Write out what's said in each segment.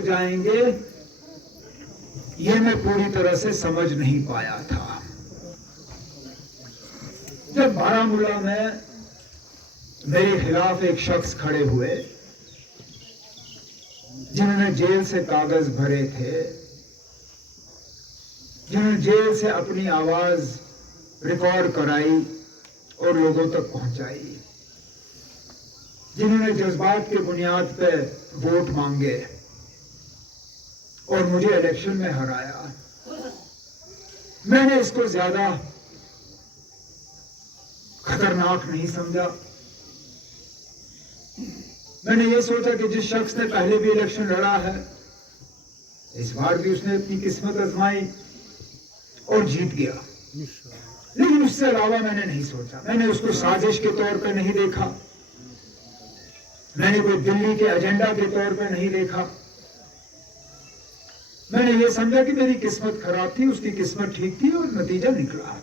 जाएंगे ये मैं पूरी तरह से समझ नहीं पाया था। जब बारामूला में मेरे खिलाफ एक शख्स खड़े हुए जिन्होंने जेल से कागज भरे थे, जिन्होंने जेल से अपनी आवाज रिकॉर्ड कराई और लोगों तक पहुंचाई, जिन्होंने जज्बात के बुनियाद पे वोट मांगे और मुझे इलेक्शन में हराया, मैंने इसको ज्यादा खतरनाक नहीं समझा। मैंने ये सोचा कि जिस शख्स ने पहले भी इलेक्शन लड़ा है, इस बार भी उसने अपनी किस्मत आजमाई और जीत गया। लेकिन उससे अलावा मैंने नहीं सोचा। मैंने उसको साजिश के तौर पे नहीं देखा, मैंने कोई दिल्ली के एजेंडा के तौर पे नहीं देखा। मैंने ये समझा कि मेरी किस्मत खराब थी, उसकी किस्मत ठीक थी और नतीजा निकला।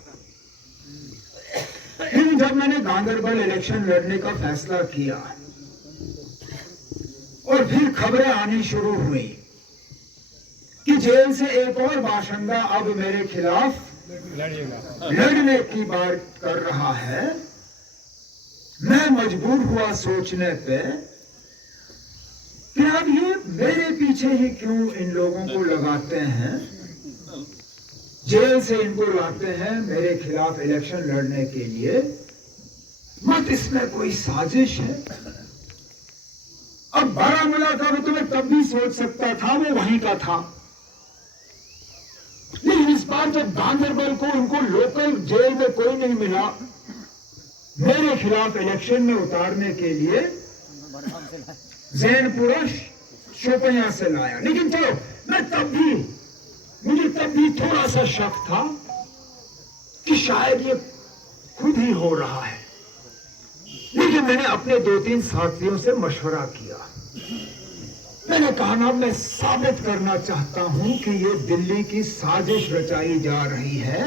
लेकिन जब मैंने गांदरबल इलेक्शन लड़ने का फैसला किया और फिर खबरें आनी शुरू हुई कि जेल से एक और बाशिंदा अब मेरे खिलाफ लड़ने की बात कर रहा है, मैं मजबूर हुआ सोचने पे कि अब ये मेरे पीछे ही क्यों इन लोगों को लगाते हैं, जेल से इनको लाते हैं मेरे खिलाफ इलेक्शन लड़ने के लिए। मत इसमें कोई साजिश है। अब बारामूला का तो मैं तब भी सोच सकता था, वो वहीं का था। लेकिन इस बार जब गांदरबल को उनको लोकल जेल में कोई नहीं मिला, मेरे खिलाफ इलेक्शन में उतारने के लिए जैनपुर शोपियां से लाया। लेकिन चलो, मुझे तब भी थोड़ा सा शक था कि शायद ये खुद ही हो रहा है। लेकिन मैंने अपने 2-3 साथियों से मशवरा किया। मैंने कहा ना, मैं साबित करना चाहता हूं कि ये दिल्ली की साजिश रचाई जा रही है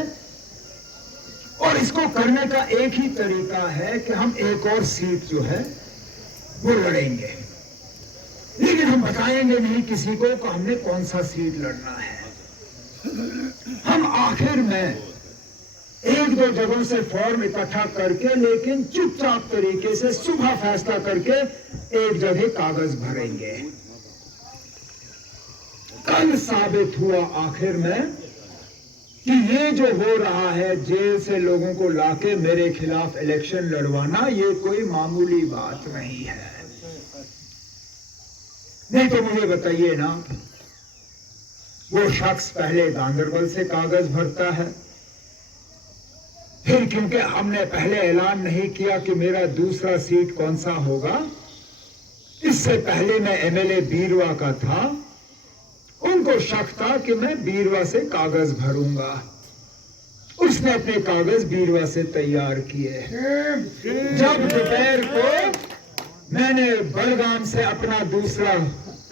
और इसको करने का एक ही तरीका है कि हम एक और सीट जो है वो लड़ेंगे। लेकिन हम बताएंगे नहीं किसी को कि हमने कौन सा सीट लड़ना है। हम आखिर में 1-2 जगहों से फॉर्म इकट्ठा करके, लेकिन चुपचाप तरीके से सुबह फैसला करके एक जगह कागज भरेंगे। कल साबित हुआ आखिर में कि ये जो हो रहा है, जेल से लोगों को लाके मेरे खिलाफ इलेक्शन लड़वाना, ये कोई मामूली बात नहीं है। नहीं तो मुझे बताइए ना, वो शख्स पहले गांदरबल से कागज भरता है, फिर क्योंकि हमने पहले ऐलान नहीं किया कि मेरा दूसरा सीट कौन सा होगा, इससे पहले मैं एमएलए बीरवा का था, उनको शक था कि मैं बीरवा से कागज भरूंगा। उसने अपने कागज बीरवा से तैयार किए। जब दोपहर को मैंने बलगाम से अपना दूसरा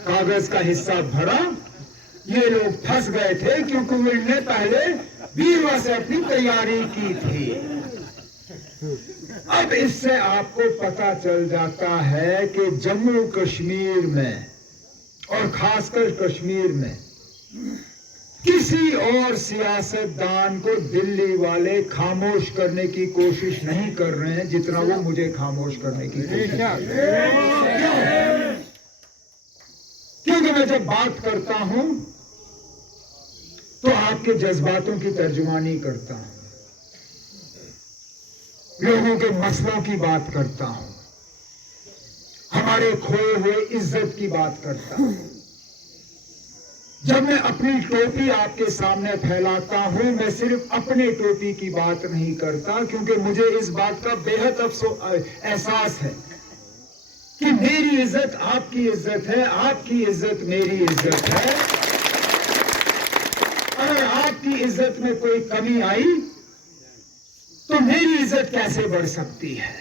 कागज का हिस्सा भरा, ये लोग फंस गए थे क्योंकि उन्होंने पहले बीरवा से अपनी तैयारी की थी। अब इससे आपको पता चल जाता है कि जम्मू कश्मीर में और खासकर कश्मीर में किसी और सियासतदान को दिल्ली वाले खामोश करने की कोशिश नहीं कर रहे हैं जितना वो मुझे खामोश करने की कोशिश कर रहे हैं। क्योंकि मैं जब बात करता हूं तो आपके जज्बातों की तर्जुमानी करता हूं, लोगों के मसलों की बात करता हूं, हमारे खोए हुए इज्जत की बात करता हूं। जब मैं अपनी टोपी आपके सामने फैलाता हूं, मैं सिर्फ अपने टोपी की बात नहीं करता, क्योंकि मुझे इस बात का बेहद एहसास है कि मेरी इज्जत आपकी इज्जत है, आपकी इज्जत मेरी इज्जत है। अगर आपकी इज्जत में कोई कमी आई तो मेरी इज्जत कैसे बढ़ सकती है?